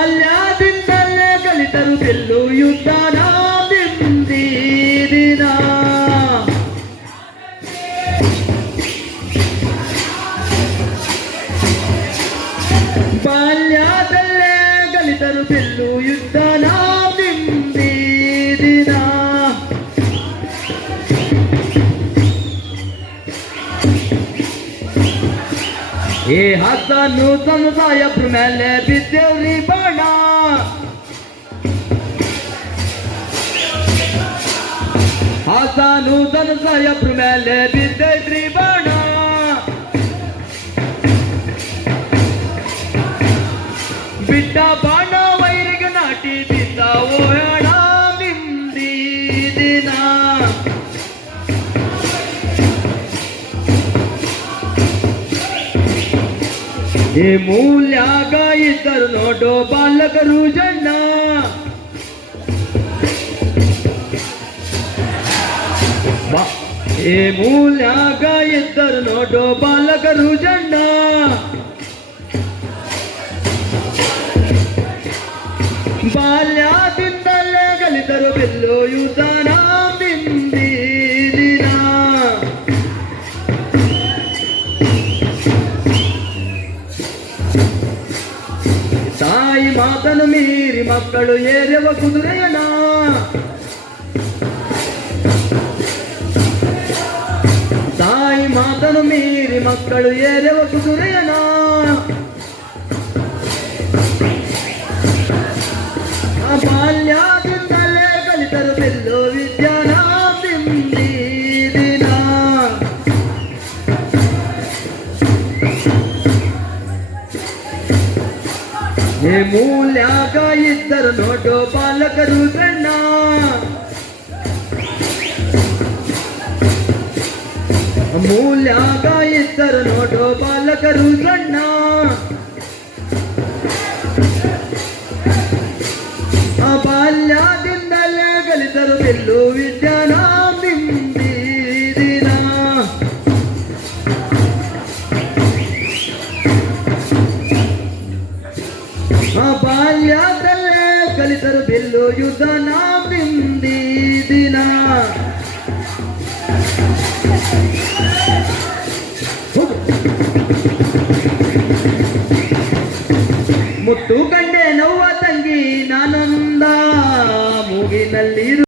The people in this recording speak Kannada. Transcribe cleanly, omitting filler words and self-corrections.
ಬಾಲ್ಯದಿಂದಲೇ ಕಲಿತರು ಬಿಲ್ಲು ಯುದ್ಧನ ಬಿಂದಿದಿನ ಬಾಲ್ಯದಲ್ಲೇ ಕಲಿತರು ಬಿಲ್ಲು ಯುದ್ಧನ ಬಿಂದಿದಿನ ಏ ಹಸನು ಸಾಯಬ್ರ ಮೇಲೆ ಬಿದ್ದೇವ್ರಿ ಬಾಣ ಹಸನು ಸಾಯಬ್ರ ಮೇಲೆ ಬಿದ್ದೈತ್ರಿ ಬಾಣ ಬಿಟ್ಟ ಬಾಣ ವೈರಿಗೆ ನಾಟಿ ಬಿದ್ದ ಓಯಾಣ ಬಿಂದಿದಿನ ಏ ಮೂಲ್ಯಾಗ ಇದ್ದರು ನೋಡೋ ಬಾಲಕರು ಜನ್ನ ಏ ಮೂಲ್ಯಾಗ ಇದ್ದರು ನೋಡೋ ಬಾಲಕರು ಜನ್ನ ಬಾಲ್ಯದಿಂದಲೇ ಕಲಿತರು ಬಿಲ್ಲು ಯುದ್ಧನ ಬಿಂದಿದಿನ ತಾಯಿ ಮಾತನು ಮೀರಿ ಮಕ್ಕಳು ಏರೆವ ಕುದುರೆಯನ ತಾಯಿ ಮಾತನು ಮೀರಿ ಮಕ್ಕಳು ಏರೆವ ಕುದುರೆಯನ ಬಾಲ್ಯದಿಂದಲೇ ಕಲಿತರು ಬಿಲ್ಲು ವಿದ್ಯಾನ ಬಿಂದಿದಿನ ಏ ಮೂಲ್ಯಾಗ ಇದ್ದರು ನೋಡೋ ಬಾಲಕರು ಸಣ್ಣ ಮೂಲ್ಯಾಗ ಇದ್ದರು ನೋಡೋ ಬಾಲಕರು ಸಣ್ಣ ಬಾಲ್ಯದಿಂದಲೇ ಕಲಿತರು ಬಿಲ್ಲು ವಿದ್ಯಾನ ಬಿಂದಿದಿನ ಬಾಲ್ಯದಲ್ಲೇ ಕಲಿತರು ಬಿಲ್ಲು ಯುದ್ಧನ ಬಿಂದಿದಿನ ಮುತ್ತು ಕಂಡೆ